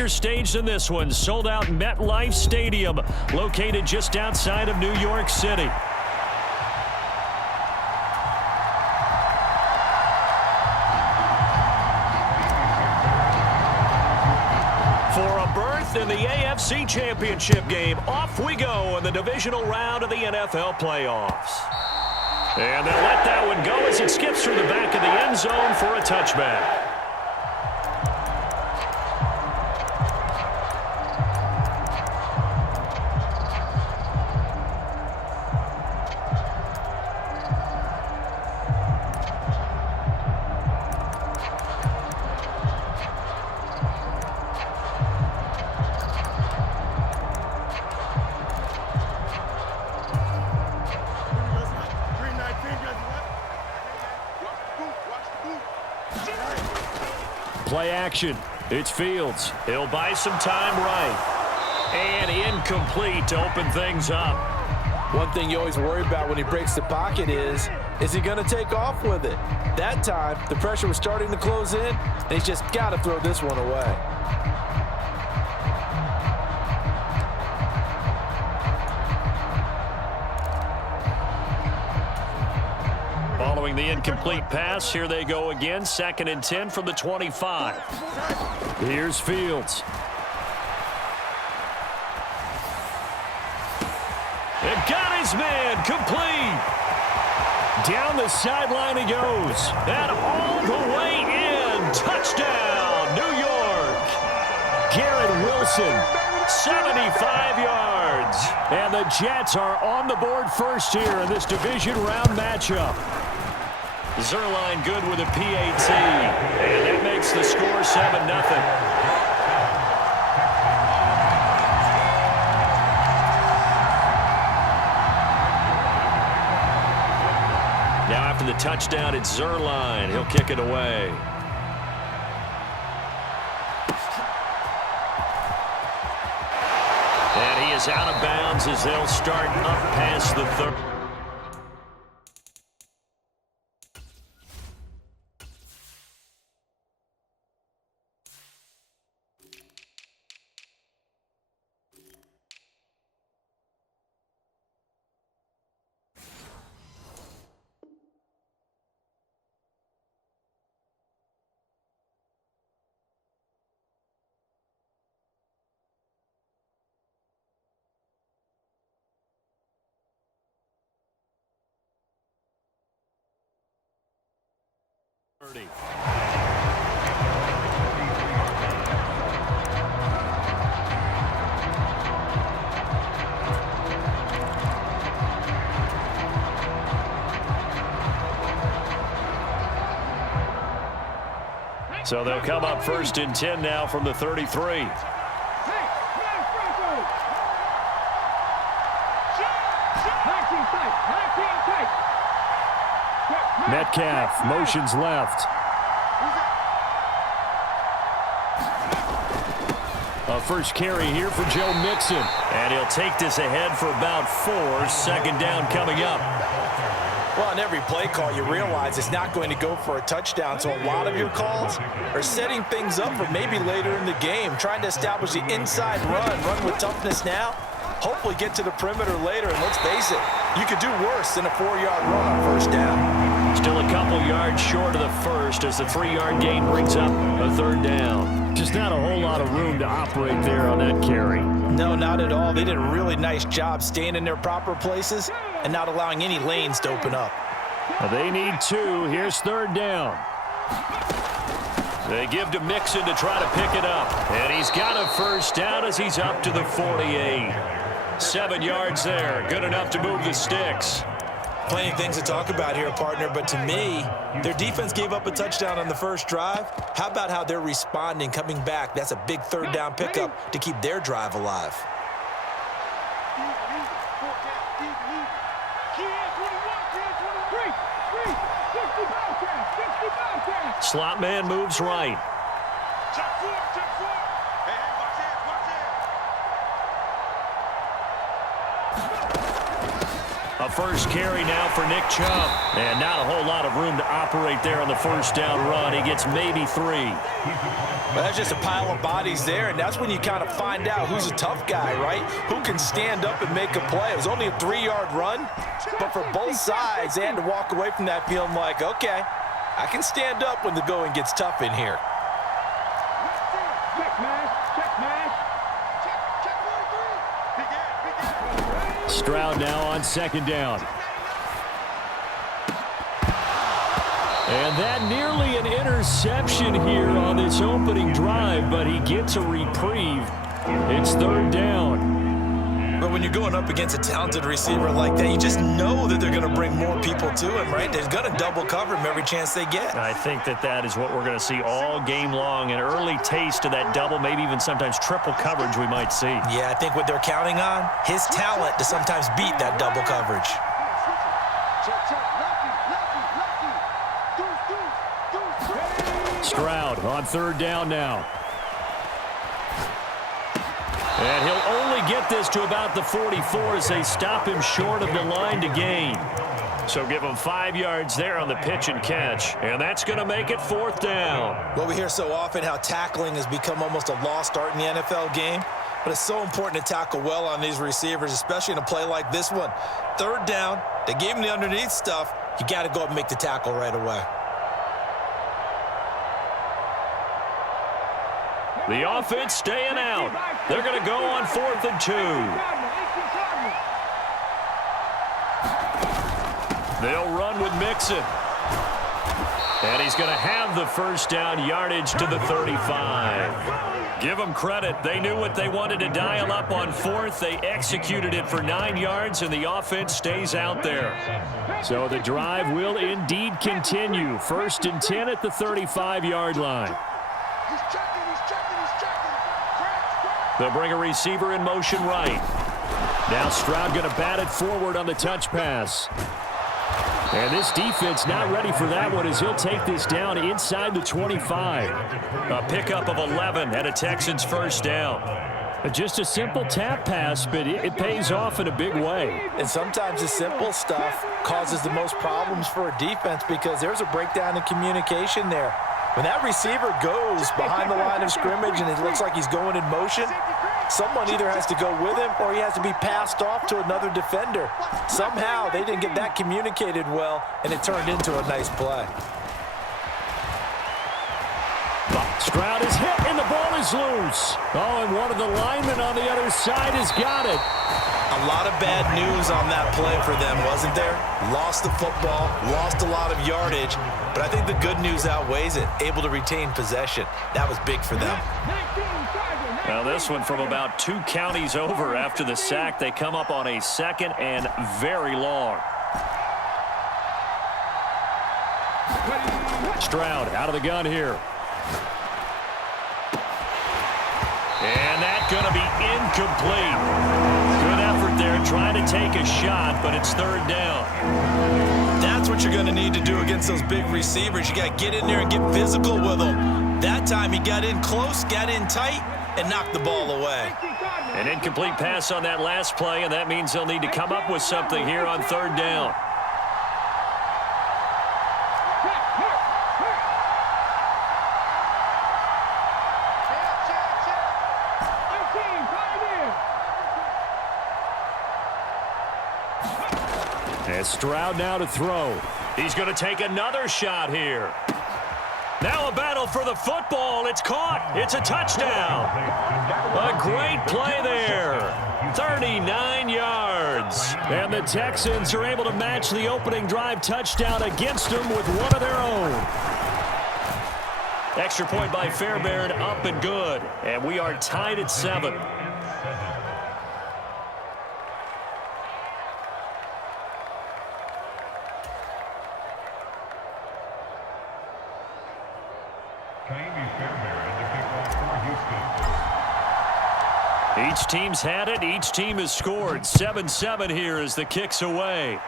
bigger stage than this one. Sold out MetLife Stadium, located just outside of New York City. For a berth in the AFC Championship game, off we go in the divisional round of the NFL playoffs. And they'll let that one go as it skips through the back of the end zone for a touchback. Play action. It's Fields. He'll buy some time right. And incomplete to open things up. One thing you always worry about when he breaks the pocket is he going to take off with it? That time, the pressure was starting to close in, and he's just got to throw this one away. Following the incomplete pass, here they go again. 2nd and 10 from the 25. Here's Fields. And got his man complete. Down the sideline he goes. And all the way in. Touchdown, New York. Garrett Wilson, 75 yards. And the Jets are on the board first here in this division round matchup. Zerline good with a PAT. And that makes the score 7-0. Now after the touchdown, it's Zerline. He'll kick it away. And he is out of bounds as they'll start up past the 30. So they'll come up 1st and 10 now from the 33. Metcalf motions left. A first carry here for Joe Mixon. And he'll take this ahead for about 4. 2nd down coming up. Well, on every play call, you realize it's not going to go for a touchdown, so a lot of your calls are setting things up for maybe later in the game, trying to establish the inside run with toughness now, hopefully get to the perimeter later, and let's face it, you could do worse than a 4-yard run on 1st down. Still a couple yards short of the first as the 3-yard gain brings up a 3rd down. Just not a whole lot of room to operate there on that carry. No, not at all. They did a really nice job staying in their proper places and not allowing any lanes to open up. They need 2. Here's 3rd down. They give to Mixon to try to pick it up. And he's got a 1st down as he's up to the 48. 7 yards there. Good enough to move the sticks. Plenty of things to talk about here, partner, but to me, their defense gave up a touchdown on the first drive. How about how they're responding, coming back? That's a big 3rd down pickup to keep their drive alive. Slot man moves right. A first carry now for Nick Chubb. And not a whole lot of room to operate there on the first down run. He gets maybe 3. Well, that's just a pile of bodies there, and that's when you kind of find out who's a tough guy, right? Who can stand up and make a play. It was only a 3-yard run, but for both sides, they had to walk away from that feeling like, okay, I can stand up when the going gets tough in here. Stroud now on second down. And that nearly an interception here on this opening drive, but he gets a reprieve. It's third down. But when you're going up against a talented receiver like that, you just know that they're going to bring more people to him, right? They're going to double cover him every chance they get. I think that is what we're going to see all game long, an early taste of that double, maybe even sometimes triple coverage we might see. Yeah, I think what they're counting on, his talent to sometimes beat that double coverage. Stroud on third down now. And he'll only get this to about the 44 as they stop him short of the line to gain. So give him 5 yards there on the pitch and catch. And that's going to make it fourth down. Well, we hear so often how tackling has become almost a lost art in the NFL game. But it's so important to tackle well on these receivers, especially in a play like this one. Third down, they gave him the underneath stuff. You got to go up and make the tackle right away. The offense staying out. They're going to go on 4th and 2. They'll run with Mixon. And he's going to have the first down yardage to the 35. Give them credit. They knew what they wanted to dial up on 4th. They executed it for 9 yards, and the offense stays out there. So the drive will indeed continue. 1st and 10 at the 35-yard line. They'll bring a receiver in motion right. Now Stroud going to bat it forward on the touch pass. And this defense not ready for that one as he'll take this down inside the 25. A pickup of 11 and a Texans first down. Just a simple tap pass, but it pays off in a big way. And sometimes the simple stuff causes the most problems for a defense because there's a breakdown in communication there. When that receiver goes behind the line of scrimmage and it looks like he's going in motion, someone either has to go with him or he has to be passed off to another defender. Somehow they didn't get that communicated well, and it turned into a nice play. Stroud is hit, and the ball is loose. Oh, and one of the linemen on the other side has got it. A lot of bad news on that play for them, wasn't there? Lost the football, lost a lot of yardage, but I think the good news outweighs it. Able to retain possession. That was big for them. Now this one from about 2 counties over after the sack. They come up on a 2nd and very long. Stroud out of the gun here. And that's going to be incomplete. Good effort there trying to take a shot, but it's third down. That's what you're going to need to do against those big receivers. You got to get in there and get physical with them. That time he got in close, got in tight, and knocked the ball away. An incomplete pass on that last play, and that means they'll need to come up with something here on third down. And Stroud now to throw. He's going to take another shot here. Now a battle for the football. It's caught. It's a touchdown. A great play there. 39 yards. And the Texans are able to match the opening drive touchdown against them with one of their own. Extra point by Fairbairn, up and good. And we are tied at 7. Each team's had it. Each team has scored. 7-7 here as the kick's away.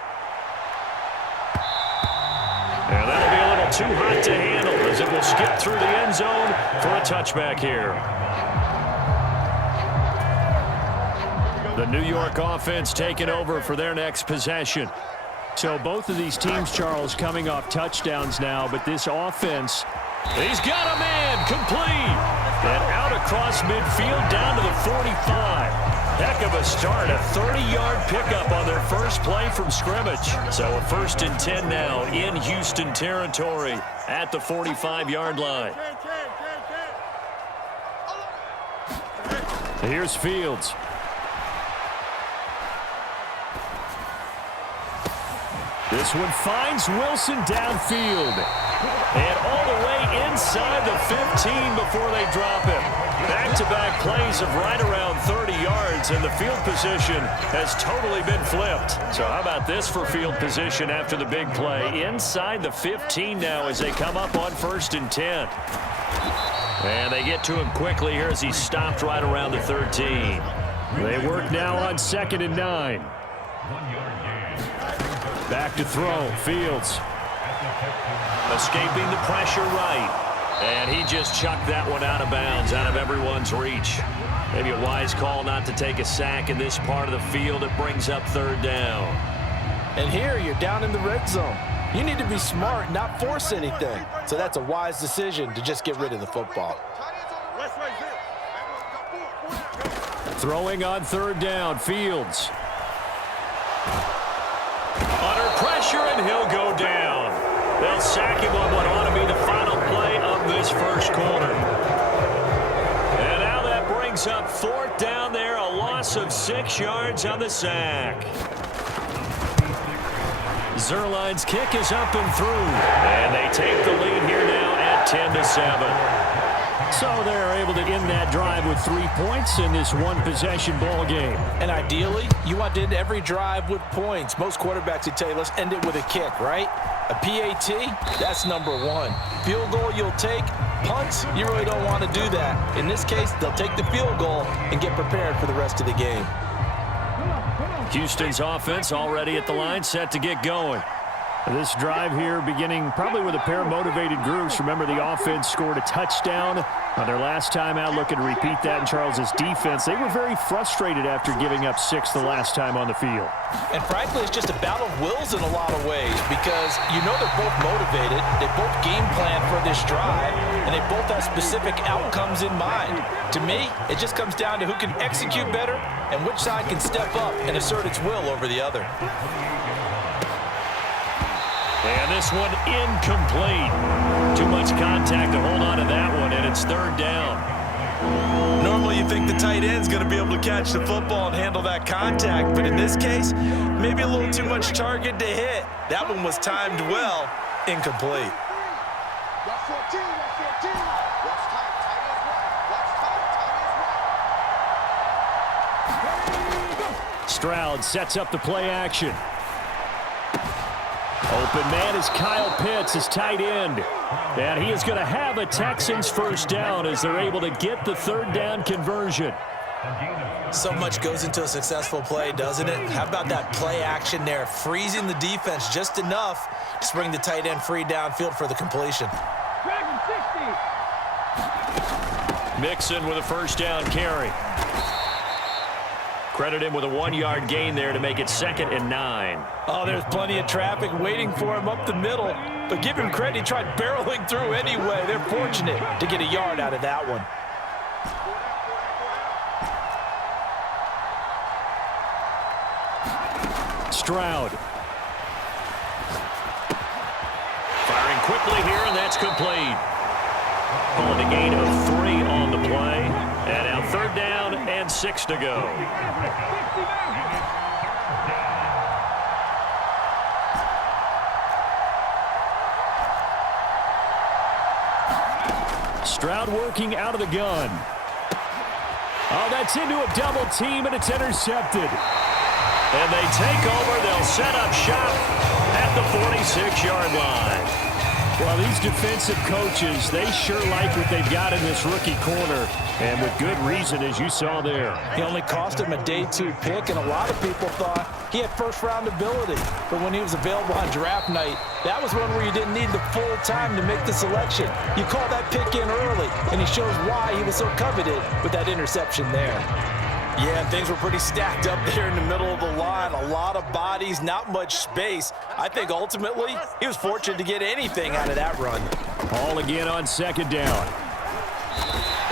And that'll be a little too hot to handle as it will skip through the end zone for a touchback here. The New York offense taking over for their next possession. So both of these teams, Charles, coming off touchdowns now, but this offense, he's got a man, complete, and out across midfield down to the 45. Heck of a start, a 30-yard pickup on their first play from scrimmage. So a 1st and 10 now in Houston territory at the 45-yard line. Here's Fields. This one finds Wilson downfield. And all the way inside the 15 before they drop him. Back-to-back plays of right around 30 yards, and the field position has totally been flipped. So how about this for field position after the big play? Inside the 15 now as they come up on 1st and 10. And they get to him quickly here as he stopped right around the 13. They work now on 2nd and 9. Back to throw, Fields. Escaping the pressure right. And he just chucked that one out of bounds, out of everyone's reach. Maybe a wise call not to take a sack in this part of the field. It brings up 3rd down. And here you're down in the red zone. You need to be smart, not force anything. So that's a wise decision to just get rid of the football. Throwing on 3rd down, Fields. Under pressure, and he'll go down. They'll sack him on what ought to be the final play of this first quarter. And now that brings up 4th down there, a loss of 6 yards on the sack. Zerline's kick is up and through. And they take the lead here now at 10-7. So they're able to end that drive with 3 points in this one-possession ball game. And ideally, you want to end every drive with points. Most quarterbacks would tell you, let's end it with a kick, right? A PAT, that's number 1. Field goal you'll take. Punts, you really don't want to do that. In this case, they'll take the field goal and get prepared for the rest of the game. Houston's offense already at the line, set to get going. This drive here beginning probably with a pair of motivated groups. Remember, the offense scored a touchdown on their last time out. Looking to repeat that in Charles's defense. They were very frustrated after giving up 6 the last time on the field. And frankly, it's just a battle of wills in a lot of ways because you know they're both motivated. They both game plan for this drive, and they both have specific outcomes in mind. To me, it just comes down to who can execute better and which side can step up and assert its will over the other. And this one incomplete. Too much contact to hold on to that one, and it's 3rd down. Normally you think the tight end's going to be able to catch the football and handle that contact, but in this case, maybe a little too much target to hit. That one was timed well, incomplete. Stroud sets up the play action. Open man is Kyle Pitts, his tight end. And he is going to have a Texans 1st down as they're able to get the 3rd down conversion. So much goes into a successful play, doesn't it? How about that play action there, freezing the defense just enough to bring the tight end free downfield for the completion. Mixon with a 1st down carry. Credit him with a 1-yard gain there to make it 2nd and 9. Oh, there's plenty of traffic waiting for him up the middle. But give him credit, he tried barreling through anyway. They're fortunate to get a yard out of that one. Stroud. Firing quickly here, and that's complete. Calling a gain of 3 on the play. And now 3rd down and 6 to go. Stroud working out of the gun. Oh, that's into a double team, and it's intercepted. And they take over. They'll set up shop at the 46-yard line. Well, these defensive coaches, they sure like what they've got in this rookie corner, and with good reason, as you saw there. He only cost him a day 2 pick, and a lot of people thought he had first-round ability. But when he was available on draft night, that was one where you didn't need the full time to make the selection. You call that pick in early, and he shows why he was so coveted with that interception there. Yeah, things were pretty stacked up there in the middle of the line. A lot of bodies, not much space. I think ultimately he was fortunate to get anything out of that run. Ball again on second down.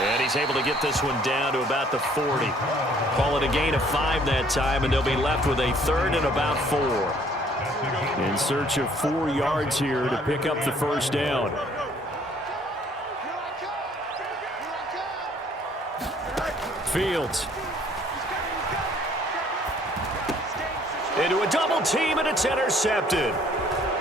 And he's able to get this one down to about the 40. Call it a gain of 5 that time, and they'll be left with a third and about 4. In search of 4 yards here to pick up the first down. Fields. Into a double team, and it's intercepted.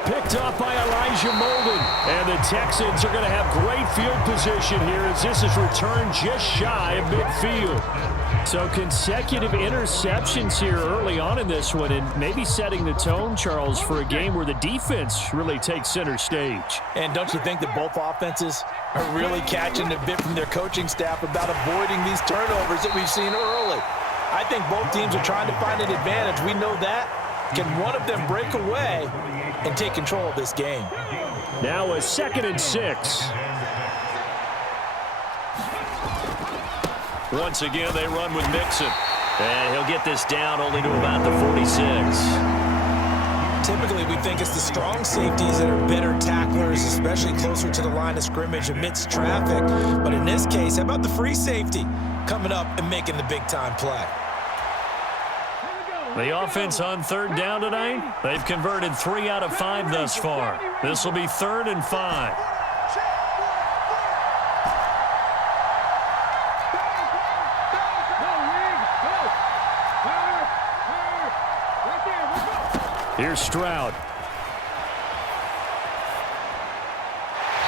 Picked up by Elijah Molden. And the Texans are going to have great field position here as this is returned just shy of midfield. So consecutive interceptions here early on in this one, and maybe setting the tone, Charles, for a game where the defense really takes center stage. And don't you think that both offenses are really catching a bit from their coaching staff about avoiding these turnovers that we've seen early? I think both teams are trying to find an advantage. We know that. Can one of them break away and take control of this game? Now a 2nd and 6. Once again, they run with Mixon. And he'll get this down only to about the 46. Typically, we think it's the strong safeties that are better tacklers, especially closer to the line of scrimmage amidst traffic. But in this case, how about the free safety coming up and making the big-time play? The offense on 3rd down tonight, they've converted 3 out of 5 thus far. This will be 3rd and 5. Here's Stroud.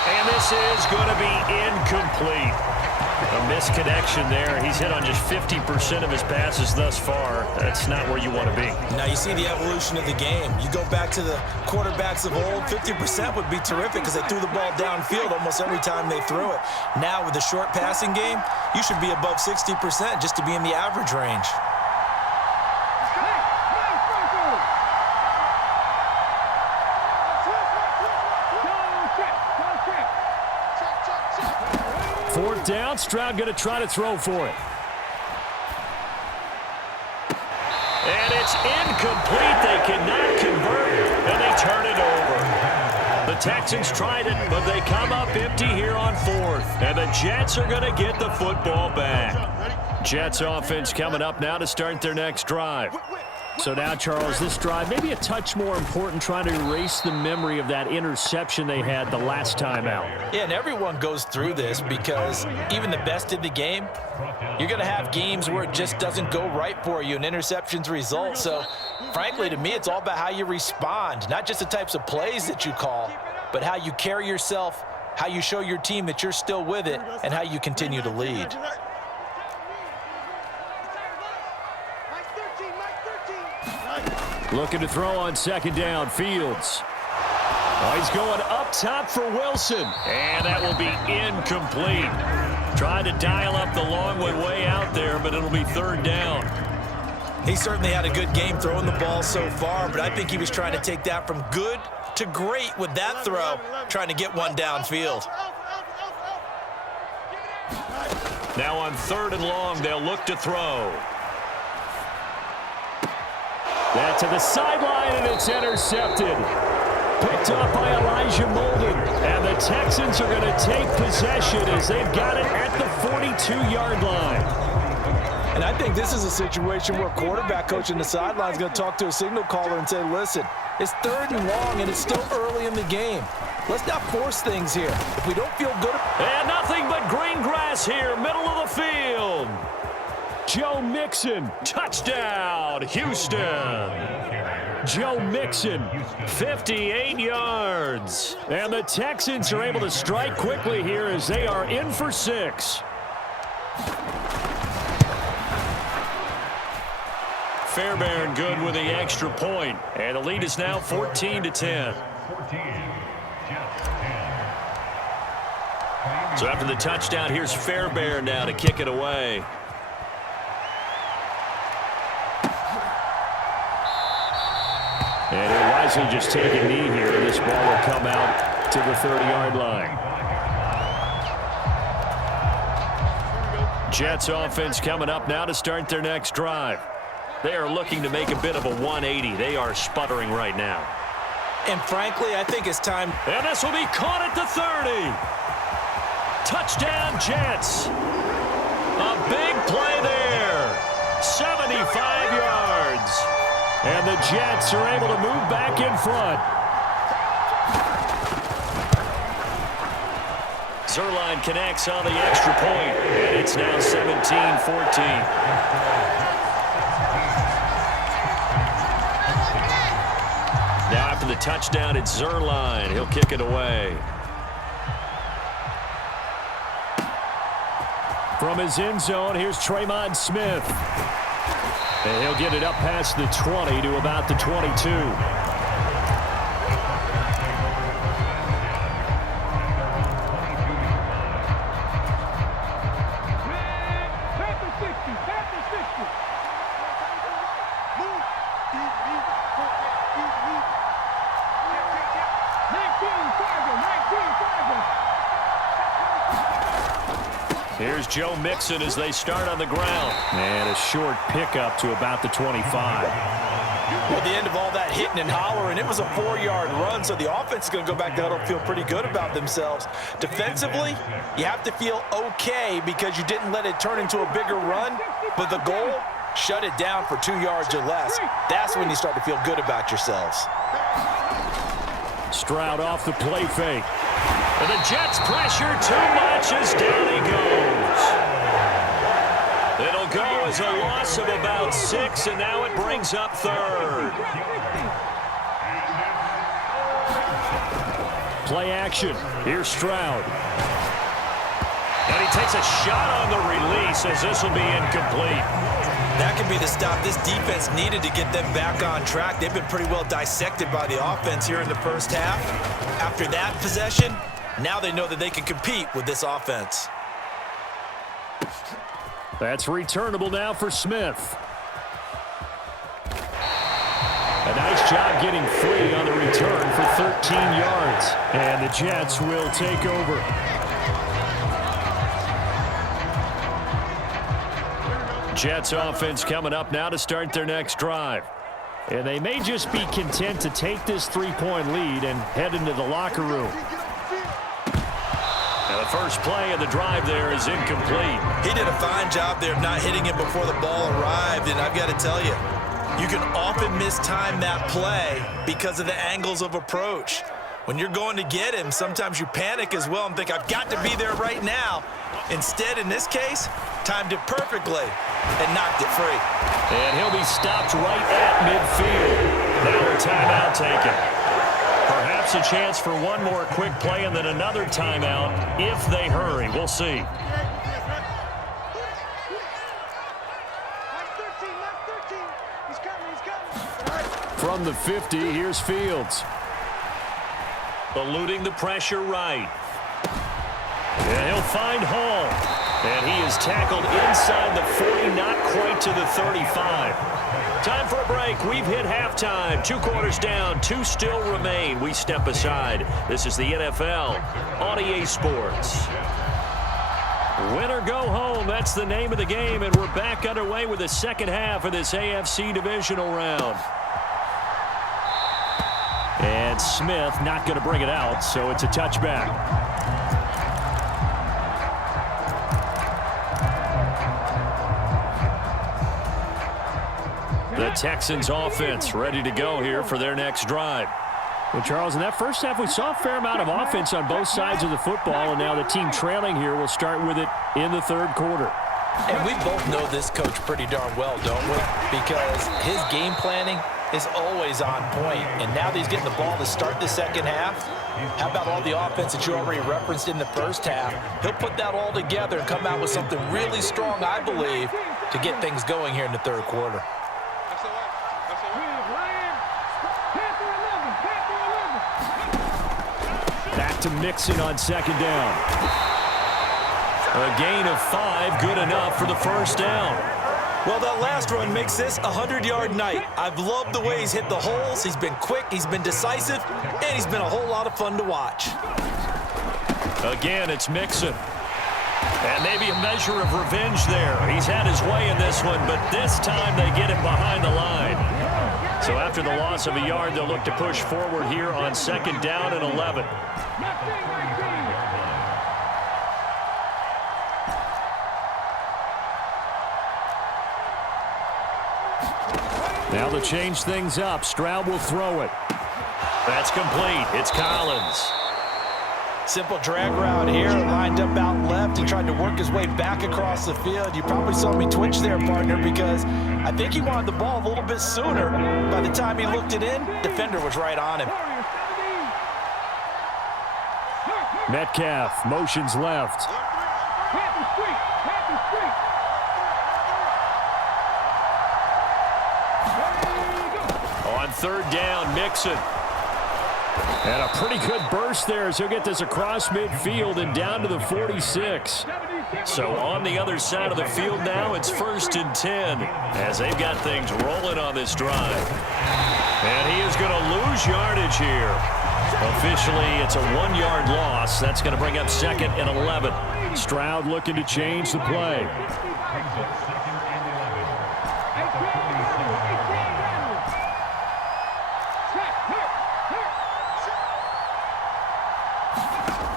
And this is going to be incomplete. A misconnection there. He's hit on just 50% of his passes thus far. That's not where you want to be. Now you see the evolution of the game. You go back to the quarterbacks of old, 50% would be terrific because they threw the ball downfield almost every time they threw it. Now with the short passing game, you should be above 60% just to be in the average range. Fourth down, Stroud going to try to throw for it. And it's incomplete. They cannot convert, and they turn it over. The Texans tried it, but they come up empty here on 4th. And the Jets are going to get the football back. Jets offense coming up now to start their next drive. So now, Charles, this drive maybe a touch more important, trying to erase the memory of that interception they had the last time out. Yeah, and everyone goes through this because even the best in the game, you're going to have games where it just doesn't go right for you and interceptions result. So, frankly, to me, it's all about how you respond, not just the types of plays that you call, but how you carry yourself, how you show your team that you're still with it, and how you continue to lead. Looking to throw on 2nd down, Fields. Oh, he's going up top for Wilson. And that will be incomplete. Trying to dial up the long one way out there, but it'll be 3rd down. He certainly had a good game throwing the ball so far, but I think he was trying to take that from good to great with that throw, trying to get one downfield. Now on 3rd and long, they'll look to throw. That to the sideline, and it's intercepted. Picked up by Elijah Molden. And the Texans are going to take possession as they've got it at the 42-yard line. And I think this is a situation where a quarterback coach in the sideline is going to talk to a signal caller and say, listen, it's 3rd and long, and it's still early in the game. Let's not force things here. If we don't feel good. And nothing but green grass here, middle of the field. Joe Mixon, touchdown, Houston. Joe Mixon, 58 yards. And the Texans are able to strike quickly here as they are in for 6. Fairbairn good with the extra point. And the lead is now 14-10. So after the touchdown, here's Fairbairn now to kick it away. And he'll wisely just take a knee here, and this ball will come out to the 30-yard line. Jets offense coming up now to start their next drive. They are looking to make a bit of a 180. They are sputtering right now. And frankly, I think it's time. And this will be caught at the 30. Touchdown, Jets. A big play there. 75 yards. And the Jets are able to move back in front. Zerline connects on the extra point, and it's now 17-14. Now after the touchdown, it's Zerline. He'll kick it away. From his end zone, here's Tremont Smith. And he'll get it up past the 20 to about the 22. Here's Joe Mixon as they start on the ground. And a short pickup to about the 25. Well, the end of all that hitting and hollering, it was a 4-yard run, so the offense is going to go back to huddle, feel pretty good about themselves. Defensively, you have to feel okay because you didn't let it turn into a bigger run, but the goal, shut it down for 2 yards or less. That's when you start to feel good about yourselves. Stroud off the play fake. And the Jets pressure too much as down he goes. It'll go as a loss of about 6, and now it brings up 3rd. Play action. Here's Stroud. And he takes a shot on the release as this will be incomplete. That could be the stop this defense needed to get them back on track. They've been pretty well dissected by the offense here in the first half. After that possession, now they know that they can compete with this offense. That's returnable now for Smith. A nice job getting free on the return for 13 yards. And the Jets will take over. Jets offense coming up now to start their next drive. And they may just be content to take this 3-point lead and head into the locker room. And the first play of the drive there is incomplete. He did a fine job there of not hitting it before the ball arrived, and I've got to tell you, you can often mistime that play because of the angles of approach. When you're going to get him, sometimes you panic as well and think, I've got to be there right now. Instead, in this case, timed it perfectly and knocked it free. And he'll be stopped right at midfield. Now a timeout taken. Perhaps a chance for one more quick play and then another timeout if they hurry. We'll see. From the 50, here's Fields. Eluding the pressure right. And he'll find Hall. And he is tackled inside the 40, not quite to the 35. Time for a break. We've hit halftime. 2 quarters down, 2 still remain. We step aside. This is the NFL on EA Sports. Win or go home, that's the name of the game, and we're back underway with the second half of this AFC divisional round. And Smith not going to bring it out, so it's a touchback. The Texans offense ready to go here for their next drive. Well, Charles, in that first half, we saw a fair amount of offense on both sides of the football, and now the team trailing here will start with it in the third quarter. And we both know this coach pretty darn well, don't we? Because his game planning is always on point. And now that he's getting the ball to start the second half, how about all the offense that you already referenced in the first half? He'll put that all together and come out with something really strong, I believe, to get things going here in the third quarter. Back to Mixon on second down. A gain of 5, good enough for the first down. Well, that last run makes this a 100-yard night. I've loved the way he's hit the holes. He's been quick, he's been decisive, and he's been a whole lot of fun to watch. Again, it's Mixon. And maybe a measure of revenge there. He's had his way in this one, but this time they get him behind the line. So after the loss of a yard, they'll look to push forward here on 2nd down and 11. Now to change things up, Stroud will throw it. That's complete. It's Collins. Simple drag route here, lined up out left and tried to work his way back across the field. You probably saw me twitch there, partner, because I think he wanted the ball a little bit sooner. By the time he looked it in, defender was right on him. Metcalf motions left. On 3rd down, Mixon. And a pretty good burst there as he'll get this across midfield and down to the 46. So on the other side of the field now, it's 1st and 10 as they've got things rolling on this drive. And he is going to lose yardage here. Officially, it's a 1-yard loss. That's going to bring up 2nd and 11. Stroud looking to change the play.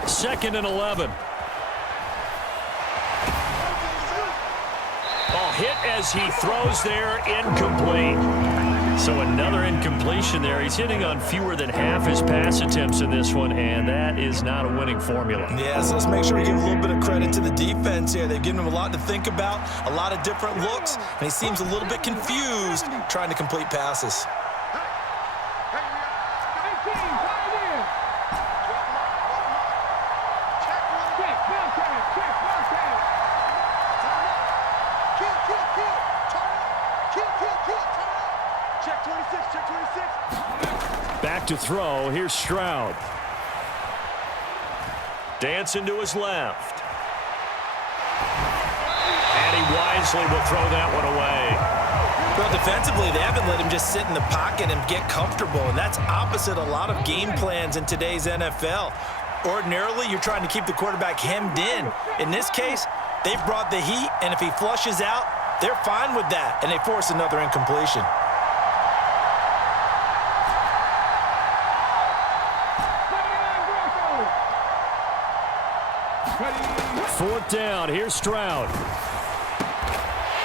Second and 11. Oh, hit as he throws there, incomplete. So another incompletion there. He's hitting on fewer than half his pass attempts in this one, and that is not a winning formula. Yeah, so let's make sure we give a little bit of credit to the defense here. They've given him a lot to think about, a lot of different looks, and he seems a little bit confused trying to complete passes. Back to throw. Here's Stroud. Dancing to his left. And he wisely will throw that one away. Well, defensively, they haven't let him just sit in the pocket and get comfortable, and that's opposite a lot of game plans in today's NFL. Ordinarily, you're trying to keep the quarterback hemmed in. In this case, they've brought the heat, and if he flushes out, they're fine with that, and they force another incompletion. 4th down. Here's Stroud.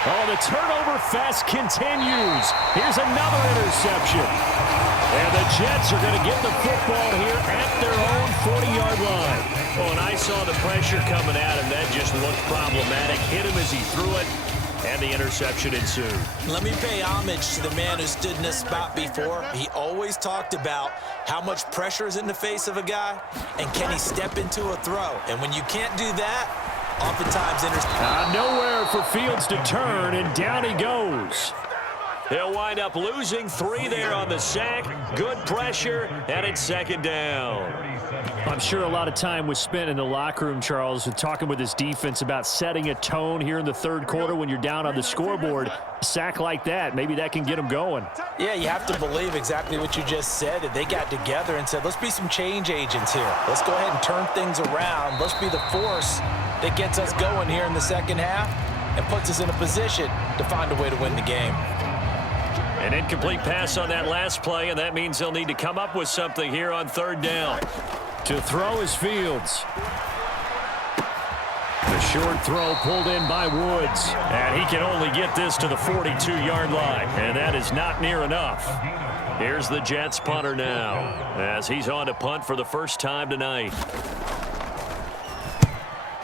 Oh, the turnover fest continues. Here's another interception. And the Jets are going to get the football here at their own 40-yard line. Oh, and I saw the pressure coming at him. That just looked problematic. Hit him as he threw it, and the interception ensued. Let me pay homage to the man who stood in this spot before. He always talked about how much pressure is in the face of a guy, and can he step into a throw? And when you can't do that, oftentimes nowhere for Fields to turn, and down he goes. They'll wind up losing 3 there on the sack. Good pressure, and it's 2nd down. I'm sure a lot of time was spent in the locker room, Charles, with talking with his defense about setting a tone here in the 3rd quarter when you're down on the scoreboard. A sack like that, maybe that can get them going. Yeah, you have to believe exactly what you just said, that they got together and said, let's be some change agents here. Let's go ahead and turn things around. Let's be the force that gets us going here in the 2nd half and puts us in a position to find a way to win the game. An incomplete pass on that last play, and that means they'll need to come up with something here on 3rd down. To throw is Fields. The short throw pulled in by Woods. And he can only get this to the 42-yard line, and that is not near enough. Here's the Jets punter now as he's on to punt for the first time tonight.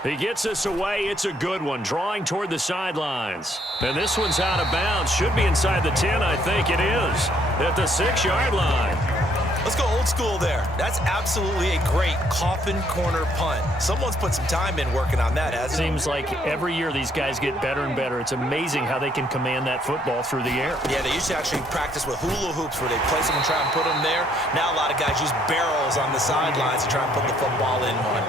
He gets this away. It's a good one, drawing toward the sidelines. And this one's out of bounds. Should be inside the 10, I think it is, at the 6-yard line. Let's go old school there. That's absolutely a great coffin corner punt. Someone's put some time in working on that, hasn't it? Seems like every year these guys get better and better. It's amazing how they can command that football through the air. Yeah, they used to actually practice with hula hoops where they place them and try and put them there. Now a lot of guys use barrels on the sidelines to try and put the football in one.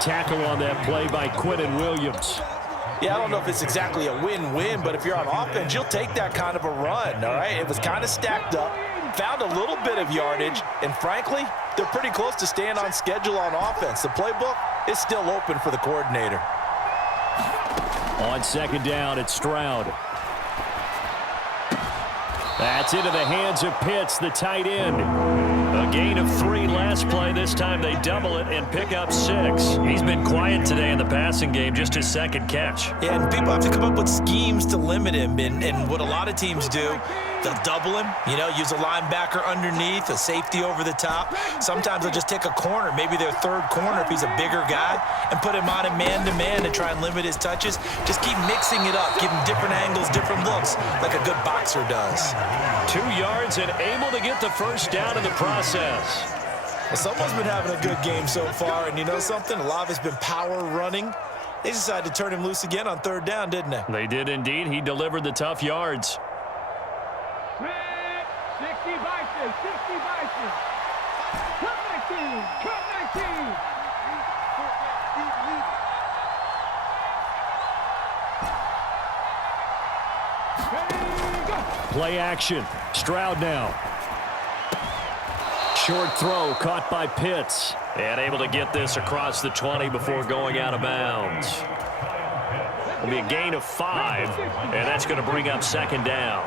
Tackle on that play by Quinnen Williams. Yeah, I don't know if it's exactly a win-win, but if you're on offense, you'll take that kind of a run, all right? It was kind of stacked up, found a little bit of yardage, and frankly, they're pretty close to staying on schedule on offense. The playbook is still open for the coordinator. On second down, it's Stroud. That's into the hands of Pitts, the tight end. A gain of 3 last play. This time they double it and pick up 6. He's been quiet today in the passing game, just his second catch. Yeah, and people have to come up with schemes to limit him. And what a lot of teams do, they'll double him, use a linebacker underneath, a safety over the top. Sometimes they'll just take a corner, maybe their third corner if he's a bigger guy, and put him on a man-to-man to try and limit his touches. Just keep mixing it up, give him different angles, different looks, like a good boxer does. 2 yards and able to get the first down in the process. Well, someone's been having a good game so far, and you know something? A lot of it's been power running. They decided to turn him loose again on 3rd down, didn't they? They did indeed. He delivered the tough yards. 60 Vikings, 60 Vikings. Cut 19, cut 19. Play action. Stroud now. Short throw caught by Pitts. And able to get this across the 20 before going out of bounds. It'll be a gain of 5. And that's going to bring up second down.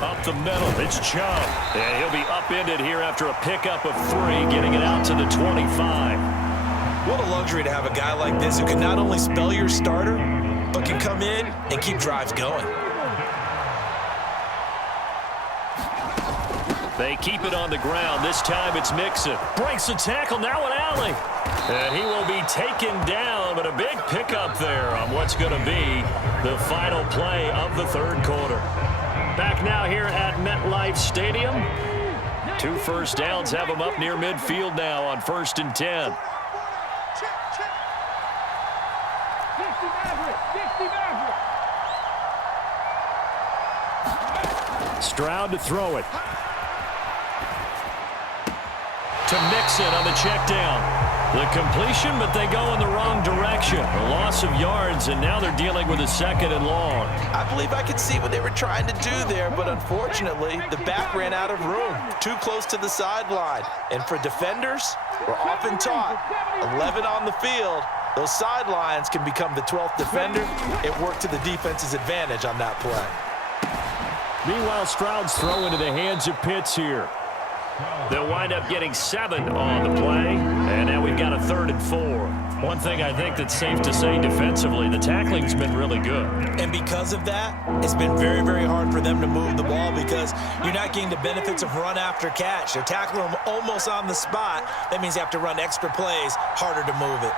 Up the middle, it's Chubb. And he'll be upended here after a pickup of 3, getting it out to the 25. What a luxury to have a guy like this who can not only spell your starter, but can come in and keep drives going. They keep it on the ground. This time it's Mixon. Breaks the tackle, now an alley. And he will be taken down, but a big pickup there on what's going to be the final play of the 3rd quarter. Back now here at MetLife Stadium. 2 first downs have them up near midfield now on 1st and 10. Stroud to throw it. To Mixon on the check down. The completion, but they go in the wrong direction. A loss of yards, and now they're dealing with a 2nd and long. I believe I could see what they were trying to do there, but unfortunately, the back ran out of room. Too close to the sideline. And for defenders, we're often taught, 11 on the field, those sidelines can become the 12th defender. It worked to the defense's advantage on that play. Meanwhile, Stroud's throw into the hands of Pitts here. They'll wind up getting 7 on the play, and now we've got a 3rd and 4. One thing I think that's safe to say defensively, the tackling's been really good. And because of that, it's been very, very hard for them to move the ball because you're not getting the benefits of run after catch. They're tackling them almost on the spot. That means you have to run extra plays, harder to move it.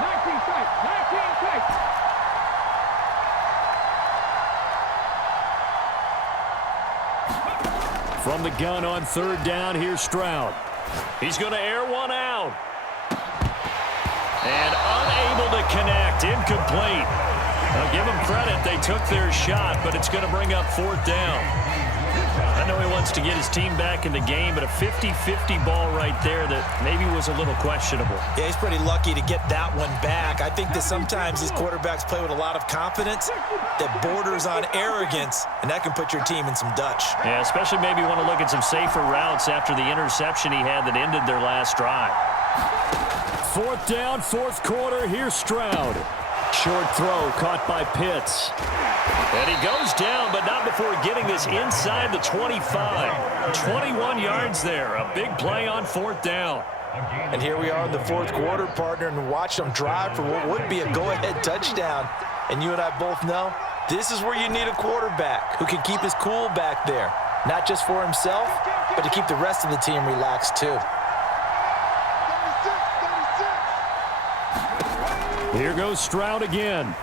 19 strikes. From the gun on 3rd down, here's Stroud. He's going to air one out. And unable to connect, incomplete. I'll give them credit, they took their shot, but it's going to bring up 4th down. I know he wants to get his team back in the game, but a 50-50 ball right there that maybe was a little questionable. Yeah, he's pretty lucky to get that one back. I think that sometimes these quarterbacks play with a lot of confidence that borders on arrogance, and that can put your team in some Dutch. Yeah, especially maybe want to look at some safer routes after the interception he had that ended their last drive. 4th down, 4th quarter, here's Stroud. Short throw caught by Pitts. And he goes down, but not before getting this inside the 25. 21 yards there. A big play on 4th down. And here we are in the 4th quarter, partner, and watch them drive for what would be a go-ahead touchdown. And you and I both know this is where you need a quarterback who can keep his cool back there. Not just for himself, but to keep the rest of the team relaxed too. Here goes Stroud again.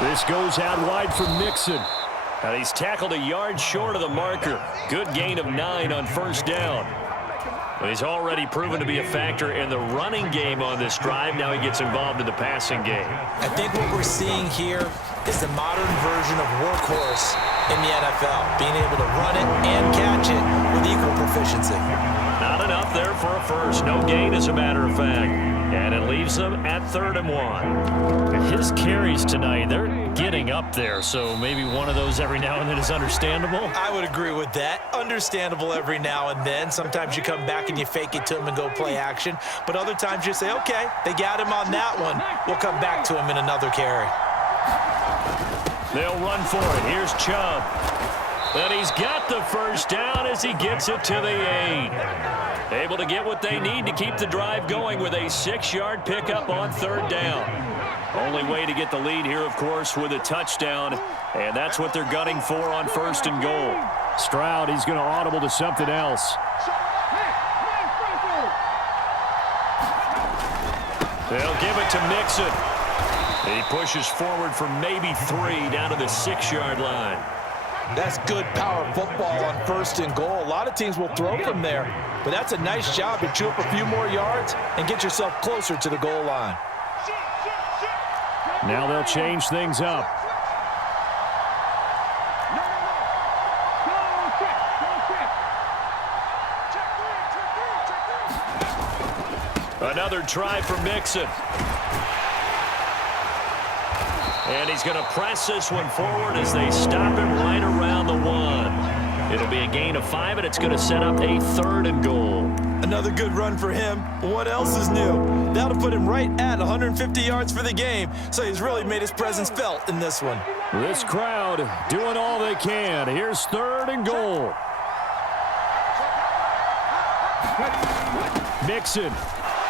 This goes out wide for Mixon. And he's tackled a yard short of the marker. Good gain of 9 on 1st down. But he's already proven to be a factor in the running game on this drive. Now he gets involved in the passing game. I think what we're seeing here is the modern version of workhorse in the NFL. Being able to run it and catch it with equal proficiency. Not enough there for a first. No gain, as a matter of fact. And it leaves them at 3rd and 1. His carries tonight, they're getting up there, so maybe one of those every now and then is understandable. I would agree with that. Understandable every now and then. Sometimes you come back and you fake it to him and go play action. But other times you say, okay, they got him on that one. We'll come back to him in another carry. They'll run for it. Here's Chubb. And he's got the first down as he gets it to the 8. Able to get what they need to keep the drive going with a 6-yard pickup on 3rd down. Only way to get the lead here, of course, with a touchdown. And that's what they're gunning for on 1st and goal. Stroud, he's going to audible to something else. They'll give it to Mixon. He pushes forward for maybe 3 down to the 6-yard line. That's good power football on 1st and goal. A lot of teams will throw from there, but that's a nice job to chew up a few more yards and get yourself closer to the goal line. Now they'll change things up. Another try for Mixon. And he's going to press this one forward as they stop him right around the 1. It'll be a gain of 5, and it's going to set up a 3rd and goal. Another good run for him. What else is new? That'll put him right at 150 yards for the game, so he's really made his presence felt in this one. This crowd doing all they can. Here's 3rd and goal. Mixon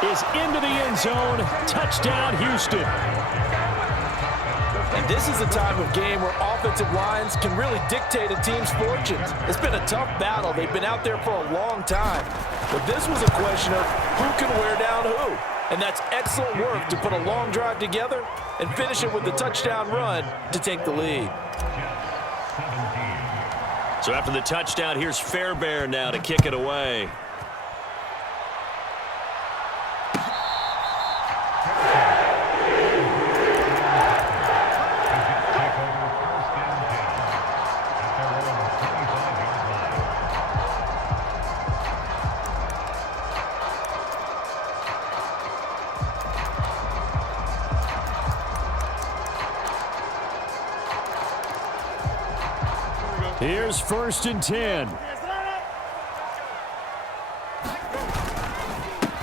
is into the end zone. Touchdown, Houston. And this is a time of game where offensive lines can really dictate a team's fortunes. It's been a tough battle. They've been out there for a long time. But this was a question of who can wear down who. And that's excellent work to put a long drive together and finish it with the touchdown run to take the lead. So after the touchdown, here's Fairbairn now to kick it away. Here's 1st and 10.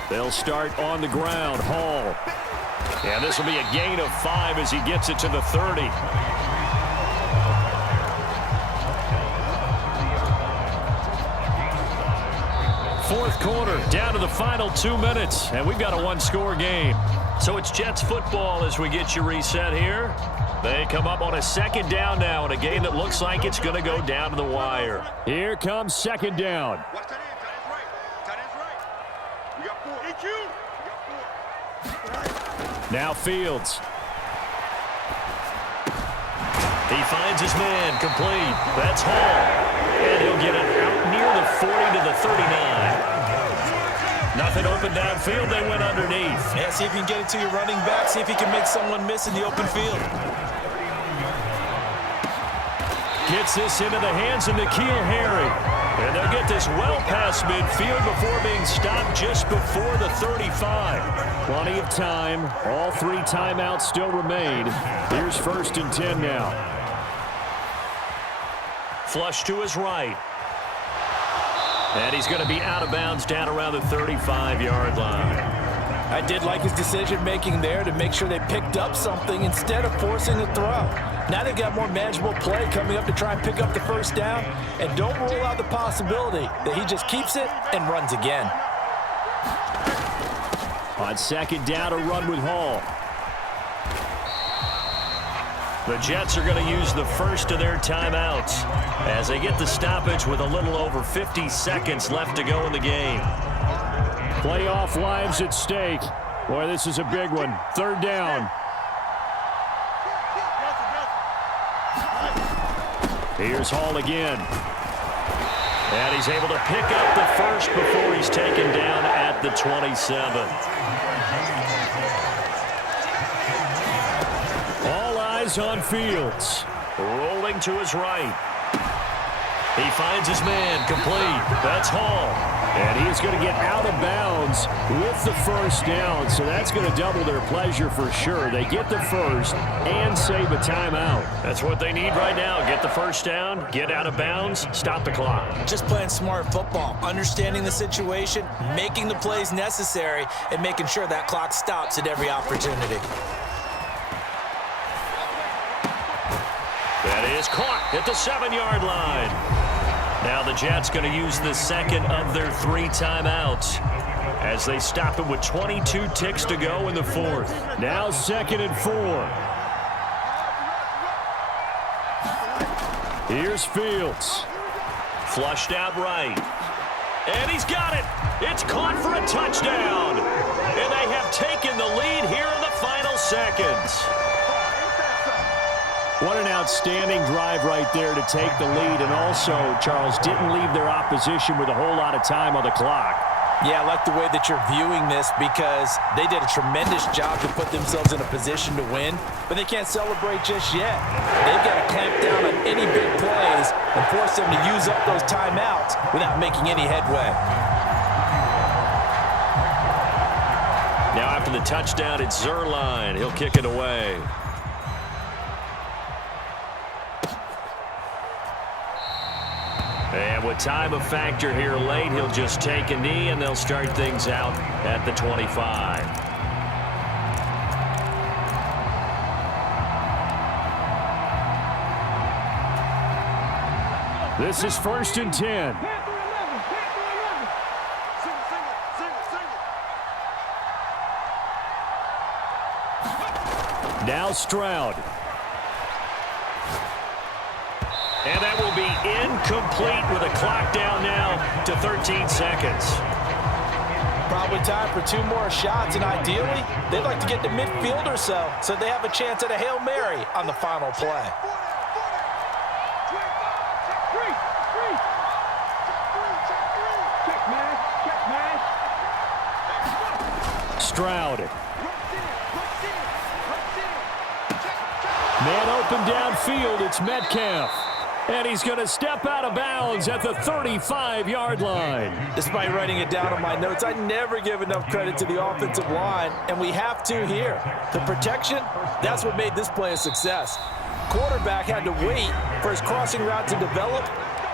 They'll start on the ground. Hall. And this will be a gain of 5 as he gets it to the 30. Fourth quarter, down to the final 2 minutes, and we've got a 1-score game. So it's Jets football as we get you reset here. They come up on a 2nd down now in a game that looks like it's going to go down to the wire. Here comes 2nd down. Watch tight end. Tight end's right. You got 4. EQ. You got 4. Now Fields. He finds his man complete. That's Hall. And he'll get it out near the 40 to the 39. Nothing open downfield. They went underneath. Yeah, see if you can get it to your running back. See if you can make someone miss in the open field. Gets this into the hands of N'Keal Harry. And they'll get this well past midfield before being stopped just before the 35. Plenty of time. All 3 timeouts still remain. Here's 1st and 10 now. Flush to his right. And he's going to be out of bounds down around the 35-yard line. I did like his decision-making there to make sure they picked up something instead of forcing a throw. Now they've got more manageable play coming up to try and pick up the 1st down, and don't rule out the possibility that he just keeps it and runs again. On 2nd down, a run with Hall. The Jets are going to use the first of their timeouts as they get the stoppage with a little over 50 seconds left to go in the game. Playoff lives at stake. Boy, this is a big one. 3rd down. Here's Hall again. And he's able to pick up the first before he's taken down at the 27. All eyes on Fields. Rolling to his right. He finds his man complete. That's Hall. And he's going to get out of bounds with the first down, so that's going to double their pleasure for sure. They get the first and save a timeout. That's what they need right now. Get the first down, get out of bounds, stop the clock. Just playing smart football, understanding the situation, making the plays necessary, and making sure that clock stops at every opportunity. That is caught at the 7-yard line. Now the Jets going to use the second of their 3 timeouts as they stop it with 22 ticks to go in the fourth. Now 2nd and 4. Here's Fields. Flushed out right. And he's got it. It's caught for a touchdown. And they have taken the lead here in the final seconds. What an outstanding drive right there to take the lead. And also, Charles, didn't leave their opposition with a whole lot of time on the clock. Yeah, I like the way that you're viewing this because they did a tremendous job to put themselves in a position to win, but they can't celebrate just yet. They've got to clamp down on any big plays and force them to use up those timeouts without making any headway. Now after the touchdown, it's Zerline. He'll kick it away. And with time a factor here late, he'll just take a knee, and they'll start things out at the 25. This is 1st and 10. Now Stroud. And that will be incomplete with a clock down now to 13 seconds. Probably time for 2 more shots, and ideally, they'd like to get to midfield or so they have a chance at a Hail Mary on the final play. Stroud. Man open downfield, it's Metcalf. And he's going to step out of bounds at the 35-yard line. Despite writing it down on my notes, I never give enough credit to the offensive line, and we have to here. The protection, that's what made this play a success. Quarterback had to wait for his crossing route to develop,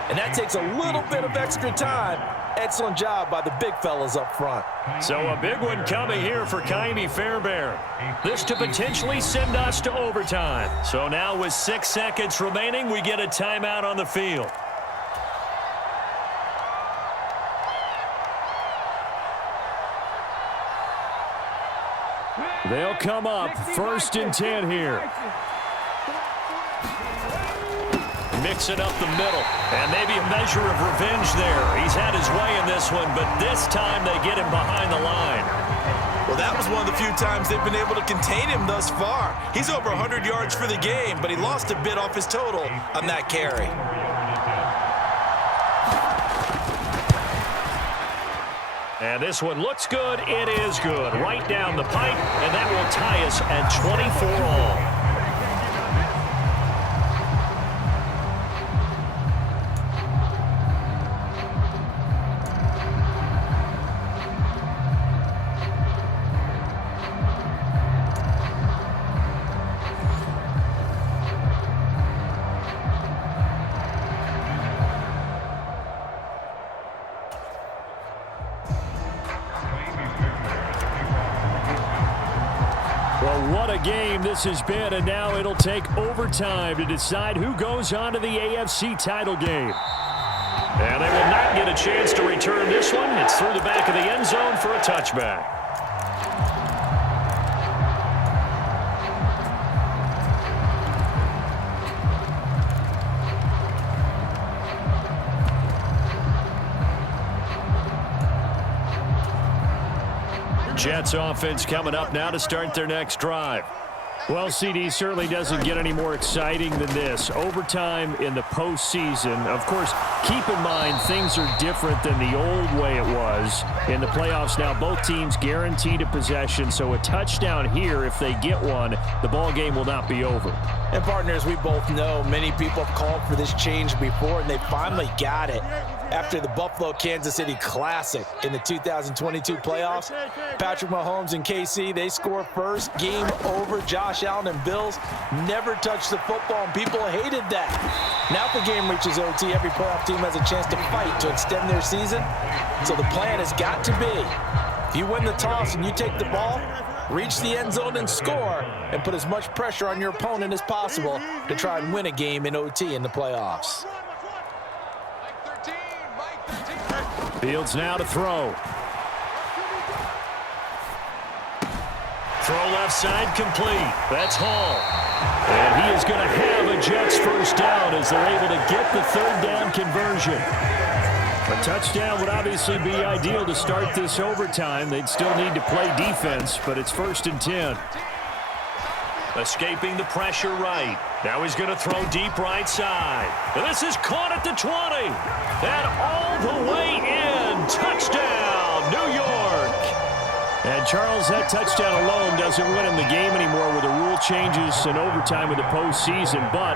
and that takes a little bit of extra time. Excellent job by the big fellas up front. So a big one coming here for Ka'imi Fairbairn. This to potentially send us to overtime. So now with 6 seconds remaining, we get a timeout on the field. They'll come up 1st and 10 here. Mixing up the middle, and maybe a measure of revenge there. He's had his way in this one, but this time they get him behind the line. Well, that was one of the few times they've been able to contain him thus far. He's over 100 yards for the game, but he lost a bit off his total on that carry. And this one looks good. It is good. Right down the pipe, and that will tie us at 24 all. What a game this has been, and now it'll take overtime to decide who goes on to the AFC title game. And they will not get a chance to return this one. It's through the back of the end zone for a touchback. Jets offense coming up now to start their next drive. Well, CD certainly doesn't get any more exciting than this. Overtime in the postseason. Of course, keep in mind things are different than the old way it was. In the playoffs now, both teams guaranteed a possession, so a touchdown here, if they get one, the ball game will not be over. And partners, we both know many people have called for this change before, and they finally got it. After the Buffalo-Kansas City Classic in the 2022 playoffs, Patrick Mahomes and KC, they score first, game over. Josh Allen and Bills never touched the football, and people hated that. Now if the game reaches OT, every playoff team has a chance to fight to extend their season. So the plan has got to be, if you win the toss and you take the ball, reach the end zone and score, and put as much pressure on your opponent as possible to try and win a game in OT in the playoffs. Fields now to throw. Throw left side complete. That's Hall. And he is going to have a Jets first down as they're able to get the third down conversion. A touchdown would obviously be ideal to start this overtime. They'd still need to play defense, but it's 1st and 10. Escaping the pressure right. Now he's going to throw deep right side. And this is caught at the 20. And all the way in. Touchdown, New York. And Charles, that touchdown alone doesn't win him the game anymore with the rule changes and overtime in the postseason, but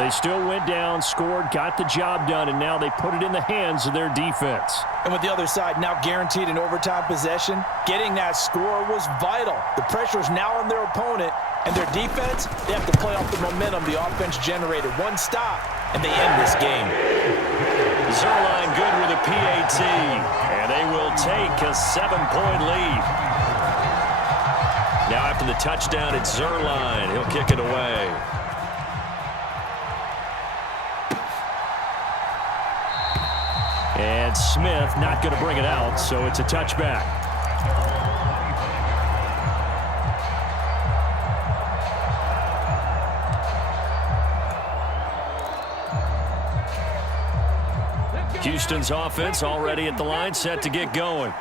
they still went down, scored, got the job done, and now they put it in the hands of their defense. And with the other side now guaranteed an overtime possession, getting that score was vital. The pressure is now on their opponent, and their defense, they have to play off the momentum the offense generated. One stop, and they end this game. Zerline good with a PAT, and they will take a 7-point lead. Now after the touchdown, it's Zerline. He'll kick it away. And Smith not going to bring it out, so it's a touchback. Houston's offense already at the line, set to get going.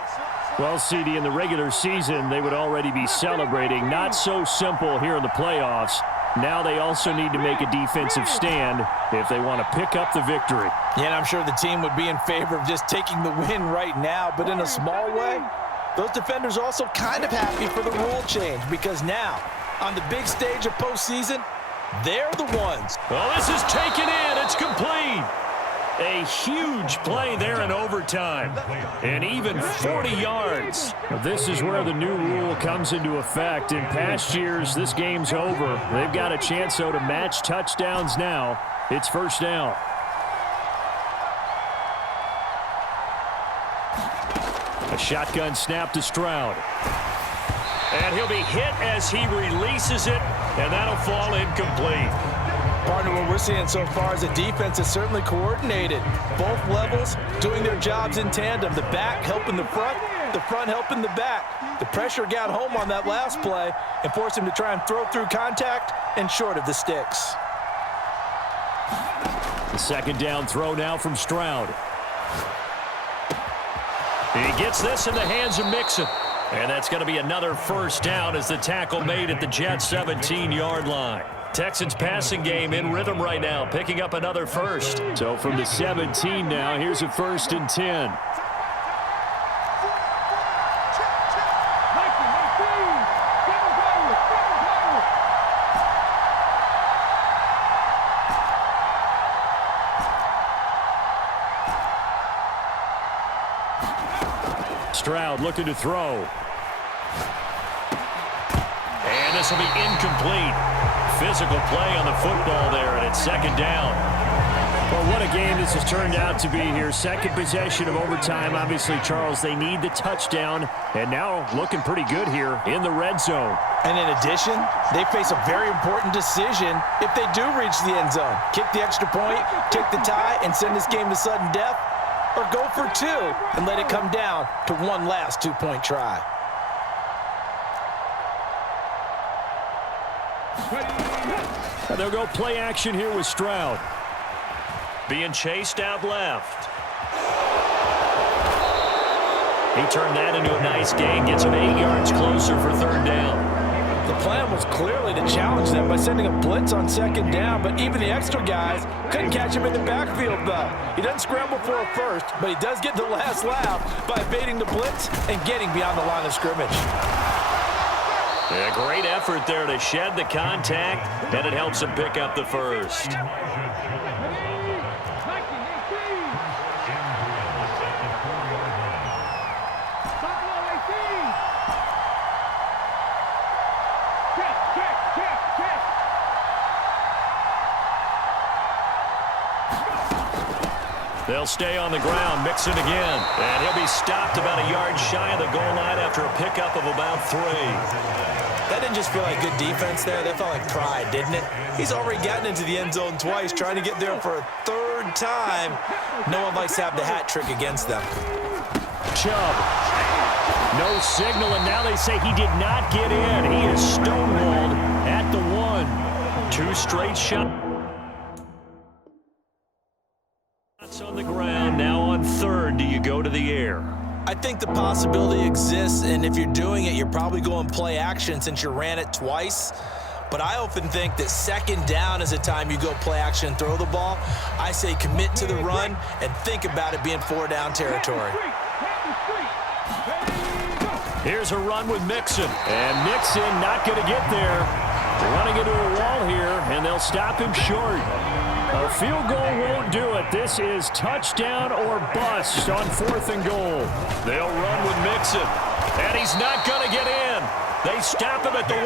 Well, CD, in the regular season, they would already be celebrating. Not so simple here in the playoffs. Now they also need to make a defensive stand if they want to pick up the victory. Yeah, and I'm sure the team would be in favor of just taking the win right now, but in a small way, those defenders are also kind of happy for the rule change because now, on the big stage of postseason, they're the ones. Well, this is taken in. It's complete. A huge play there in overtime, and even 40 yards. This is where the new rule comes into effect. In past years, this game's over. They've got a chance, though, to match touchdowns now. It's 1st down. A shotgun snap to Stroud. And he'll be hit as he releases it, and that'll fall incomplete. Partner, what we're seeing so far is the defense is certainly coordinated. Both levels doing their jobs in tandem. The back helping the front helping the back. The pressure got home on that last play and forced him to try and throw through contact and short of the sticks. The 2nd down throw now from Stroud. He gets this in the hands of Mixon. And that's going to be another 1st down as the tackle made at the Jets' 17-yard line. Texans passing game in rhythm right now, picking up another 1st. So from the 17 now, here's a 1st and 10. Stroud looking to throw. And this will be incomplete. Physical play on the football there, and it's 2nd down. Well, what a game this has turned out to be here. Second possession of overtime. Obviously, Charles, they need the touchdown, and now looking pretty good here in the red zone. And in addition, they face a very important decision if they do reach the end zone. Kick the extra point, take the tie, and send this game to sudden death, or go for 2 and let it come down to one last 2-point try. They'll go play action here with Stroud. Being chased out left. He turned that into a nice gain. Gets him 8 yards closer for 3rd down. The plan was clearly to challenge them by sending a blitz on second down, but even the extra guys couldn't catch him in the backfield, though. He doesn't scramble for a first, but he does get the last laugh by evading the blitz and getting beyond the line of scrimmage. A great effort there to shed the contact, and it helps him pick up the first. They'll stay on the ground, Mixon again. And he'll be stopped about a yard shy of the goal line after a pickup of about 3. That didn't just feel like good defense there. That felt like pride, didn't it? He's already gotten into the end zone twice, trying to get there for a third time. No one likes to have the hat trick against them. Chubb. No signal, and now they say he did not get in. He is stonewalled at the 1. 2 straight shots. On the ground, now on 3rd, do you go to the air? I think the possibility exists, and if you're doing it, you're probably going play action since you ran it twice. But I often think that second down is a time you go play action and throw the ball. I say commit to the run and think about it being 4-down territory. Here's a run with Mixon, and Mixon not going to get there. Running into a wall here, and they'll stop him short. A field goal won't do it. This is touchdown or bust on 4th and goal. They'll run with Mixon, and he's not going to get in. They stop him at the 1.